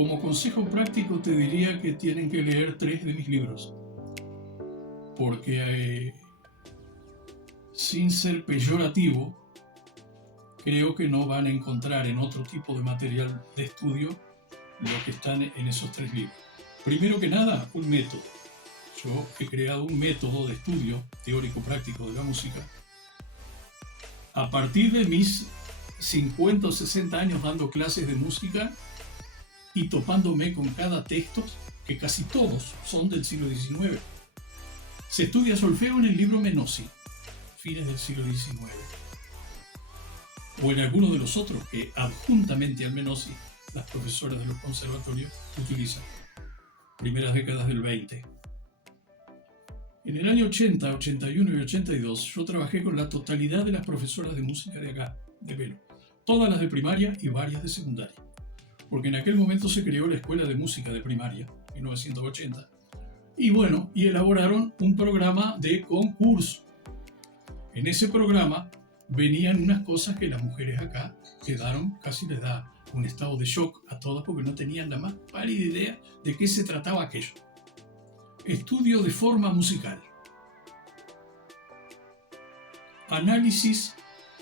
Como consejo práctico te diría que tienen que leer 3 de mis libros, porque sin ser peyorativo, creo que no van a encontrar en otro tipo de material de estudio lo que están en esos 3 libros. Primero que nada, un método. Yo he creado un método de estudio teórico-práctico de la música a partir de mis 50 o 60 años dando clases de música y topándome con cada texto, que casi todos son del siglo XIX. Se estudia solfeo en el libro Menossi, fines del siglo XIX, o en alguno de los otros que adjuntamente al Menossi las profesoras de los conservatorios utilizan, primeras décadas del 20. En el año 80, 81 y 82 yo trabajé con la totalidad de las profesoras de música de acá, de Belo, todas las de primaria y varias de secundaria, porque en aquel momento se creó la Escuela de Música de Primaria, en 1980, y bueno, y elaboraron un programa de concurso. En ese programa venían unas cosas que las mujeres acá quedaron, casi les da un estado de shock a todas porque no tenían la más pálida idea de qué se trataba aquello. Estudio de forma musical, análisis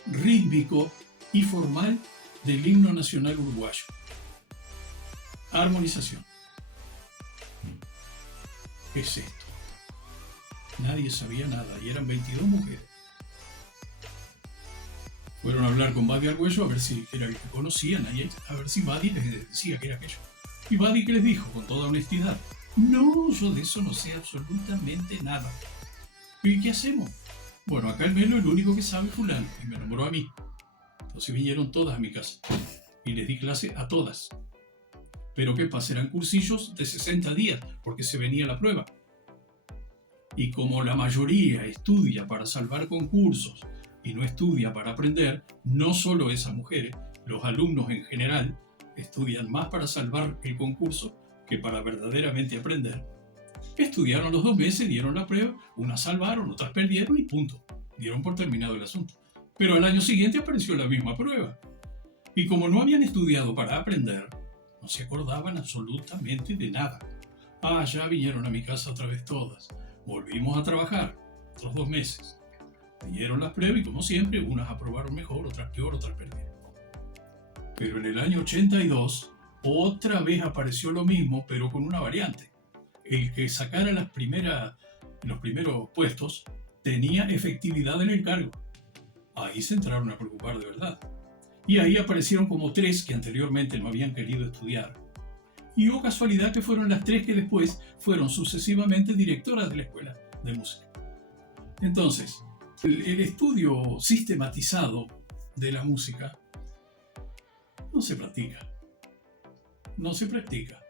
rítmico y formal del himno nacional uruguayo, armonización. ¿Qué es esto? Nadie sabía nada y eran 22 mujeres. Fueron a hablar con Badi Argüello a ver si era el que conocían, a ver si Badi les decía que era aquello. Y Badi, que les dijo con toda honestidad: no, yo de eso no sé absolutamente nada. ¿Y qué hacemos? Bueno, acá en Melo el único que sabe es fulano, y me nombró a mí. Entonces vinieron todas a mi casa y les di clase a todas. Pero ¿qué pasa? Eran cursillos de 60 días, porque se venía la prueba. Y como la mayoría estudia para salvar concursos y no estudia para aprender, no solo esas mujeres, los alumnos en general estudian más para salvar el concurso que para verdaderamente aprender. Estudiaron los 2 meses, dieron la prueba, unas salvaron, otras perdieron y punto. Dieron por terminado el asunto. Pero al año siguiente apareció la misma prueba. Y como no habían estudiado para aprender, no se acordaban absolutamente de nada. Ya vinieron a mi casa otra vez todas. Volvimos a trabajar, otros 2 meses. Dieron las pruebas y como siempre, unas aprobaron mejor, otras peor, otras perdieron. Pero en el año 82, otra vez apareció lo mismo, pero con una variante. El que sacara los primeros puestos tenía efectividad en el cargo. Ahí se entraron a preocupar de verdad. Y ahí aparecieron como 3 que anteriormente no habían querido estudiar. Y oh casualidad que fueron las 3 que después fueron sucesivamente directoras de la escuela de música. Entonces, el estudio sistematizado de la música no se practica. No se practica.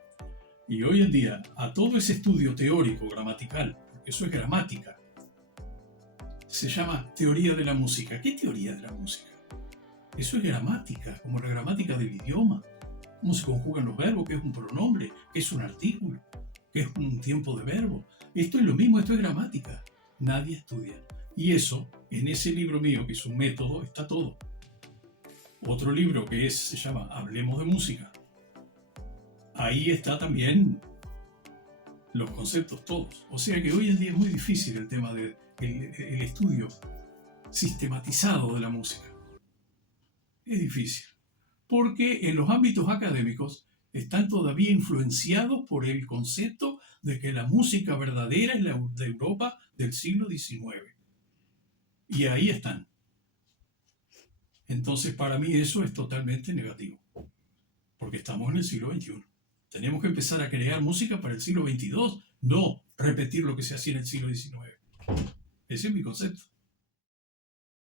Y hoy en día, a todo ese estudio teórico, gramatical, porque eso es gramática, se llama teoría de la música. ¿Qué teoría de la música? Eso es gramática, como la gramática del idioma. Cómo se conjugan los verbos, qué es un pronombre, qué es un artículo, qué es un tiempo de verbo. Esto es lo mismo, esto es gramática. Nadie estudia. Y eso, en ese libro mío, que es un método, está todo. Otro libro que se llama Hablemos de Música. Ahí está también los conceptos todos. O sea que hoy en día es muy difícil el tema del estudio sistematizado de la música. Es difícil. Porque en los ámbitos académicos están todavía influenciados por el concepto de que la música verdadera es la de Europa del siglo XIX. Y ahí están. Entonces, para mí eso es totalmente negativo. Porque estamos en el siglo XXI. Tenemos que empezar a crear música para el siglo XXII, no repetir lo que se hacía en el siglo XIX. Ese es mi concepto.